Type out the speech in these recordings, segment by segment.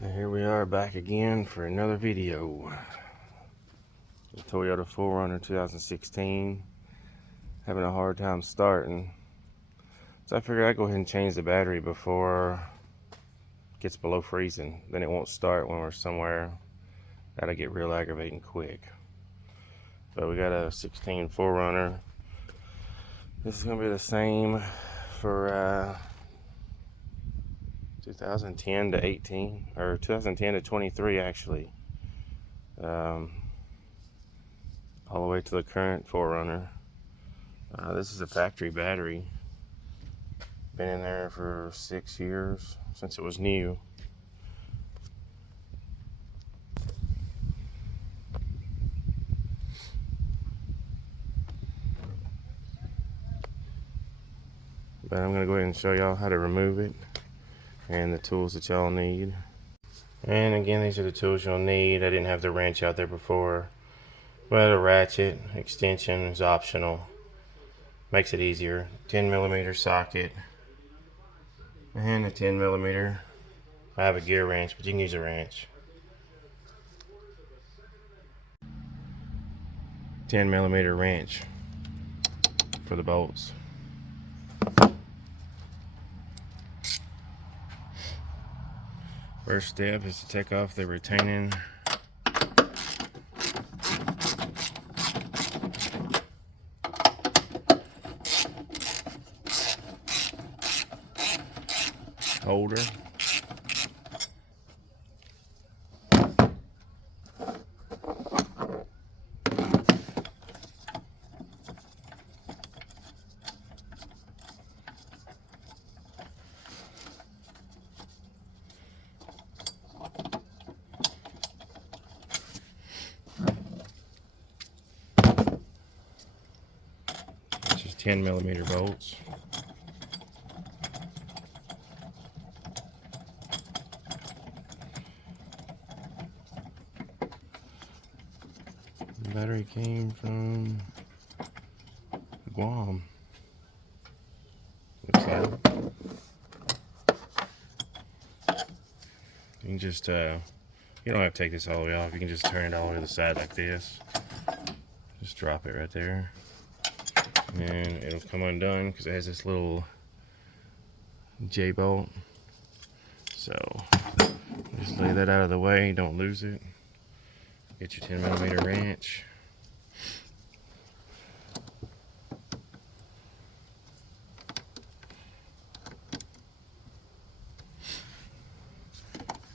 And here we are back again for another video. The Toyota 4Runner 2016. Having a hard time starting. So I figured I'd go ahead and change the battery before it gets below freezing. Then it won't start when we're somewhere. That'll get real aggravating quick. But we got a 16 4Runner. This is going to be the same for 2010 to 18, or 2010 to 23 actually. All the way to the current 4Runner. This is a factory battery. Been in there for 6 years, since it was new. But I'm going to go ahead and show y'all how to remove it and the tools that y'all need. And again, these are the tools you'll need. I didn't have the wrench out there before, but a ratchet extension is optional. Makes it easier. 10mm socket and a 10mm. I have a gear wrench, but you can use a wrench. 10mm wrench for the bolts. First step is to take off the retaining holder. It's just 10mm bolts. The battery came from Guam. Looks like. You can just, you don't have to take this all the way off. You can just turn it all the way to the side like this. Just drop it right there. And it'll come undone because it has this little J-bolt. So, just lay that out of the way. Don't lose it. Get your 10mm wrench.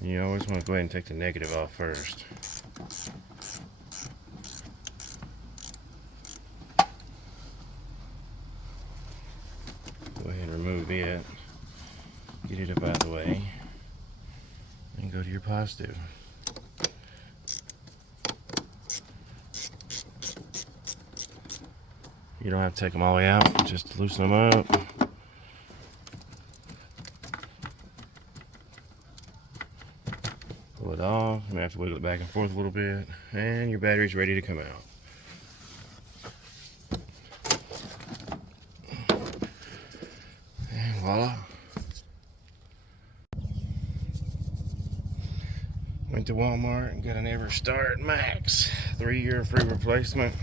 You always want to go ahead and take the negative off first. Go ahead and remove it. Get it up out of the way. And go to your positive. You don't have to take them all the way out, just loosen them up. Pull it off. You may have to wiggle it back and forth a little bit, and your battery's ready to come out. And voila. Went to Walmart and got an EverStart Max 3-year free replacement.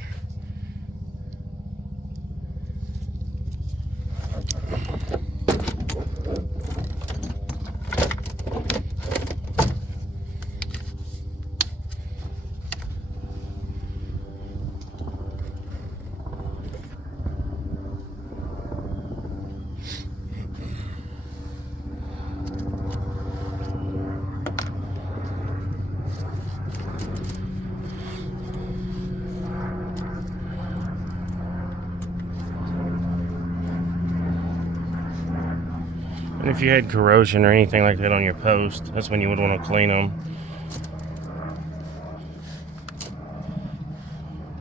And if you had corrosion or anything like that on your post, that's when you would want to clean them.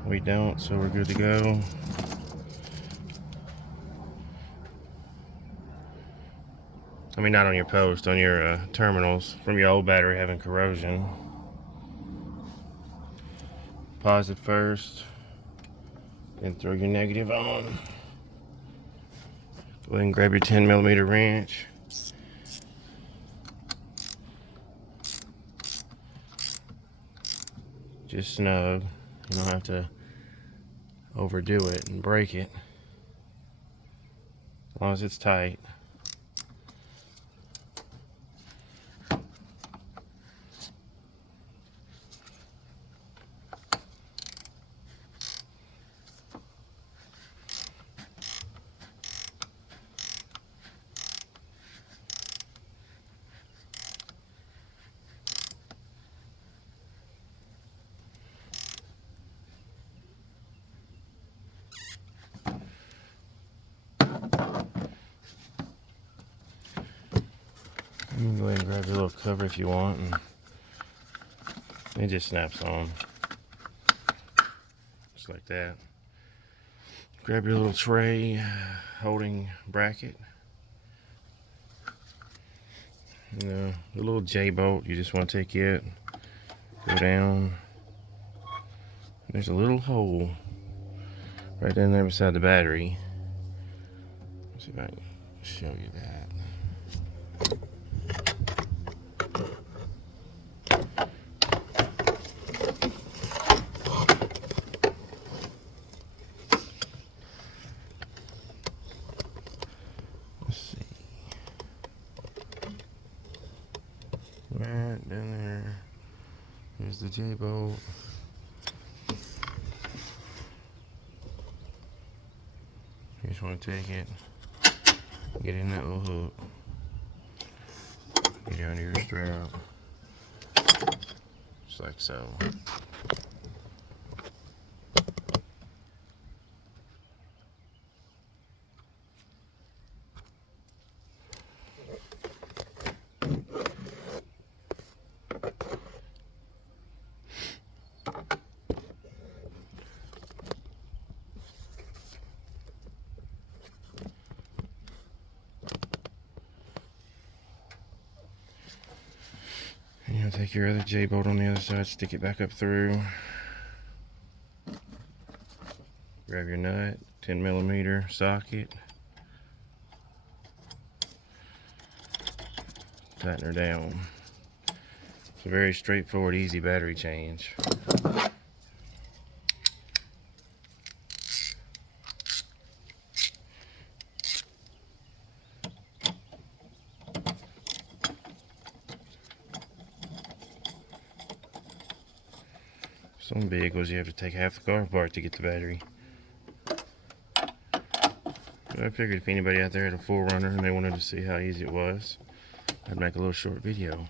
We don't, so we're good to go. I mean, not on your post, on your terminals from your old battery having corrosion. Positive first, then throw your negative on. Go ahead and grab your 10mm wrench. just snug. You don't have to overdo it and break it, as long as it's tight. You can go ahead and grab your little cover if you want, and it just snaps on. Just like that. Grab your little tray holding bracket. The little J-bolt, you just want to take it, go down. There's a little hole right down there beside the battery. Let's see if I can show you that. Right down there. Here's the J-bolt. You just want to take it, get in that little hook, get it under your strap, just like so. And take your other J-bolt on the other side, stick it back up through. Grab your nut, 10mm socket. Tighten her down. It's a very straightforward, easy battery change. Some vehicles you have to take half the car apart to get the battery. But I figured if anybody out there had a 4runner and they wanted to see how easy it was, I'd make a little short video.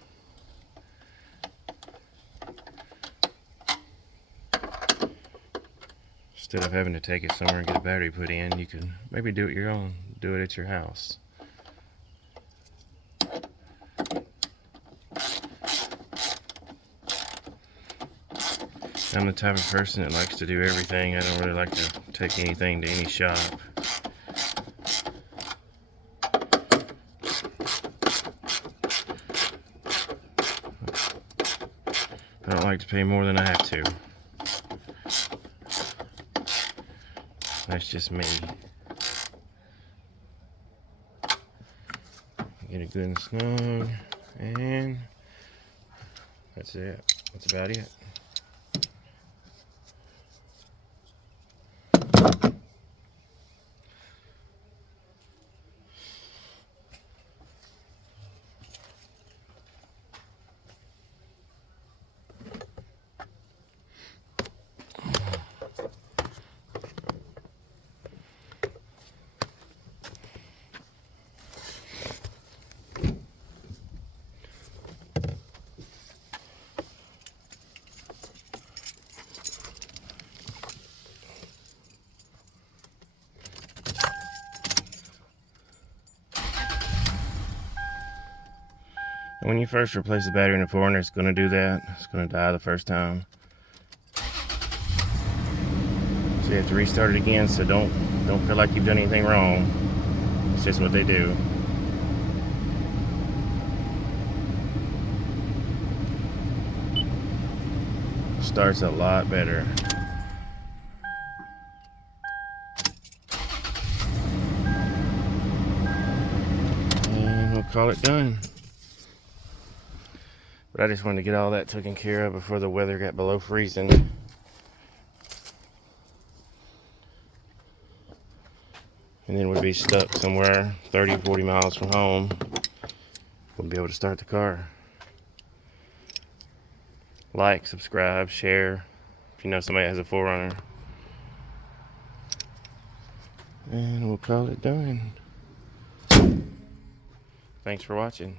Instead of having to take it somewhere and get a battery put in, you can maybe do it your own. Do it at your house. I'm the type of person that likes to do everything. I don't really like to take anything to any shop. I don't like to pay more than I have to. That's just me. Get it good and snug, and that's it. That's about it. When you first replace the battery in a 4runner, it's going to do that. It's going to die the first time. So you have to restart it again, so don't feel like you've done anything wrong. It's just what they do. Starts a lot better. And we'll call it done. But I just wanted to get all that taken care of before the weather got below freezing. And then we'd be stuck somewhere 30, 40 miles from home. Wouldn't be able to start the car. Like, subscribe, share if you know somebody that has a 4runner. And we'll call it done. Thanks for watching.